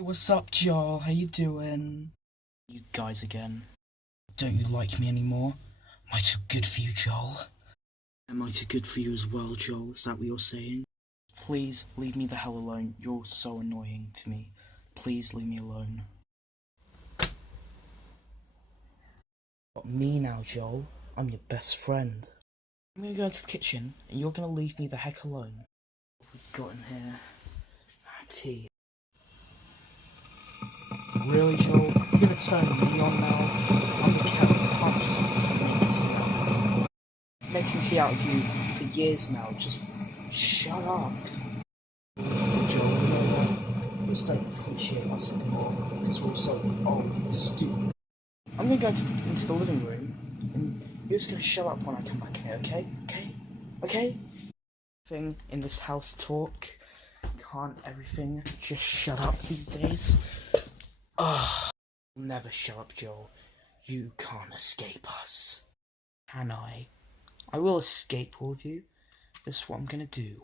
Hey, what's up, Joel? How you doing? You guys again. Don't you like me anymore? Am I too good for you, Joel? Am I too good for you as well, Joel? Is that what you're saying? Please leave me the hell alone. You're so annoying to me. Please leave me alone. Not me now, Joel. I'm your best friend. I'm gonna go into the kitchen, and you're gonna leave me the heck alone. What have we got in here? Tea. Really, Joel? You're gonna turn me on now? I'm the cat. I can't just keep making tea out of you. Making tea out of you for years now. Just shut up. Joel, you know what? We just don't appreciate us anymore because we're so old and stupid. I'm gonna go into the living room, and you're just gonna shut up when I come back here, okay? Okay? Thing in this house talk. Can't everything just shut up these days? Ugh. I'll never shut up, Joel. You can't escape us. Can I? I will escape all of you. This is what I'm gonna do.